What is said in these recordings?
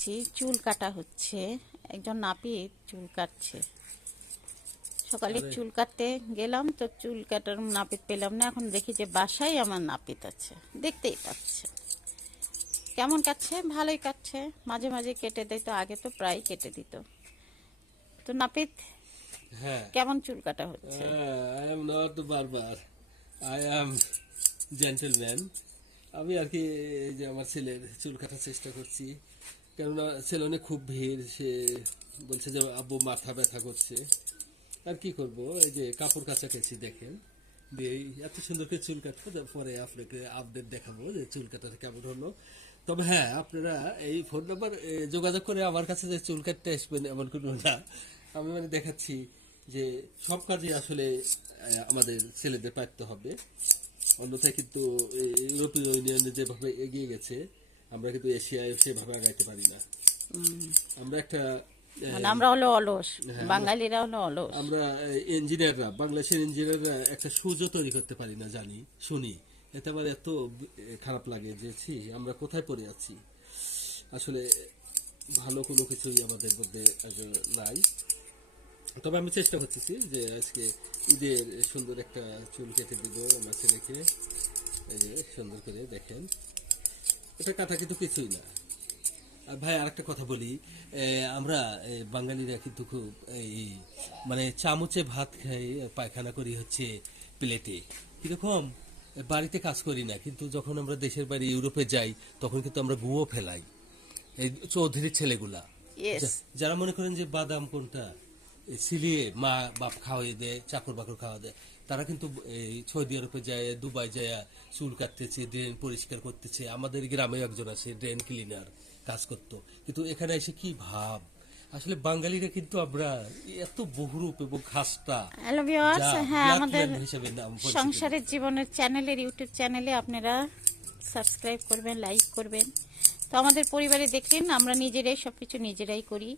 দেখছি চুল কাটা হচ্ছে, একজন নাপিত চুল কাটছে। সকালে চুল কাটতে গেলাম তো চুল কাটার নাপিত পেলাম না, এখন দেখি যে বাসায় আমার নাপিত আছে, দেখতেই পাচ্ছে। কেমন কাটছে? ভালোই কাটছে, মাঝে মাঝে কেটে দিত, আগে তো প্রায় কেটে দিত। তো নাপিত, হ্যাঁ, কেমন চুল কাটা হচ্ছে? আই এম নট বারবার, আই এম জেন্টলম্যান। আমি আর কি এই যে আমার ছেলের চুল কাটার চেষ্টা করছি, কেননা সেলুনে খুব ভিড়। সে বলছে যে আব্বু মাথা ব্যথা করছে। আর কি করব, এই যে কাপড় কাছাকাছি দেখেন দিয়ে এত সুন্দর করে চুল কাটবো, পরে আপনাকে আপডেট দেখাবো যে চুল কাটাটা কেমন হলো। তবে হ্যাঁ, আপনারা এই ফোন নাম্বার যোগাযোগ করে আমার কাছে যে চুল কাটতে আসবেন এমন কোনো না। আমি মানে দেখাচ্ছি যে সব কাজে আসলে আমাদের ছেলেদের পারতে হবে, অন্যথায় কিন্তু ইউরোপীয় ইউনিয়নে যেভাবে এগিয়ে গেছে আমরা কিন্তু এশিয়ায় সেভাবে আগাইতে পারি না। আমরা একটা মানে আমরা হলো অলস, হ্যাঁ, বাঙালিরা হলো অলস। আমরা ইঞ্জিনিয়াররা, বাংলাদেশের ইঞ্জিনিয়াররা একটা সুজো তৈরি করতে পারি না, জানি শুনি, এতে আমার এত খারাপ লাগে যে ছি, আমরা কোথায় পড়ে আছি আসলে। ভালো কোনো কিছুই আমাদের মধ্যে নাই। তবে আমি চেষ্টা করতেছি যে আজকে ঈদের সুন্দর একটা চুল কেটে দিব আমার ছেলেকে। এই যে সুন্দর করে দেখেন, এটা কাটা কিন্তু কিছুই না। আর ভাই আরেকটা কথা বলি, আমরা বাঙালিরা কিন্তু খুব এই মানে চামচে ভাত খাই, পায়খানা করি হচ্ছে প্লেটে। কিরকম বাড়িতে কাজ করি না, কিন্তু যখন আমরা দেশের বাড়ি ইউরোপে যাই তখন কিন্তু আমরা গুঁয়ো ফেলাই। এই চৌধুরীর ছেলেগুলা ইয়েস। যারা মনে করেন যে বাদাম কোনটা সিলিয়ে মা বাপ খাওয়াই দেয়, চাকর বাকর খাওয়া দেয়, তারা কিন্তু এই সৌদি আরবে যায়, দুবাই যায় চুল কাটতেছে, ড্রেন পরিষ্কার করতেছে। আমাদের গ্রামে একজন আছে ড্রেন ক্লিনার, কাজ করতো। কিন্তু এখানে এসে কি ভাব, আসলে বাঙালিরা কিন্তু আমরা এত বহুরূপ এবং খাস্তা, হ্যালো ভিউয়ার্স, যা হ্যাঁ ব্ল্যাক আমাদের ম্যান হিসেবে নাম পরিচিত। সংসারের জীবনের চ্যানেলের ইউটিউব চ্যানেলে আপনারা সাবস্ক্রাইব করবেন, লাইক করবেন। তো আমাদের পরিবারে দেখলেন আমরা নিজেরাই সব কিছু নিজেরাই করি,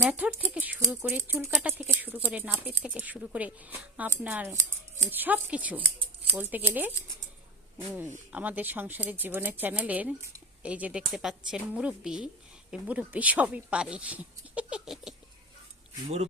মেথড থেকে শুরু করে চুল কাটা থেকে শুরু করে নাপিত থেকে শুরু করে আপনার সব কিছু বলতে গেলে আমাদের সংসারের জীবনের চ্যানেলের এই যে দেখতে পাচ্ছেন মুরব্বি, এই মুরব্বি সবই পারে।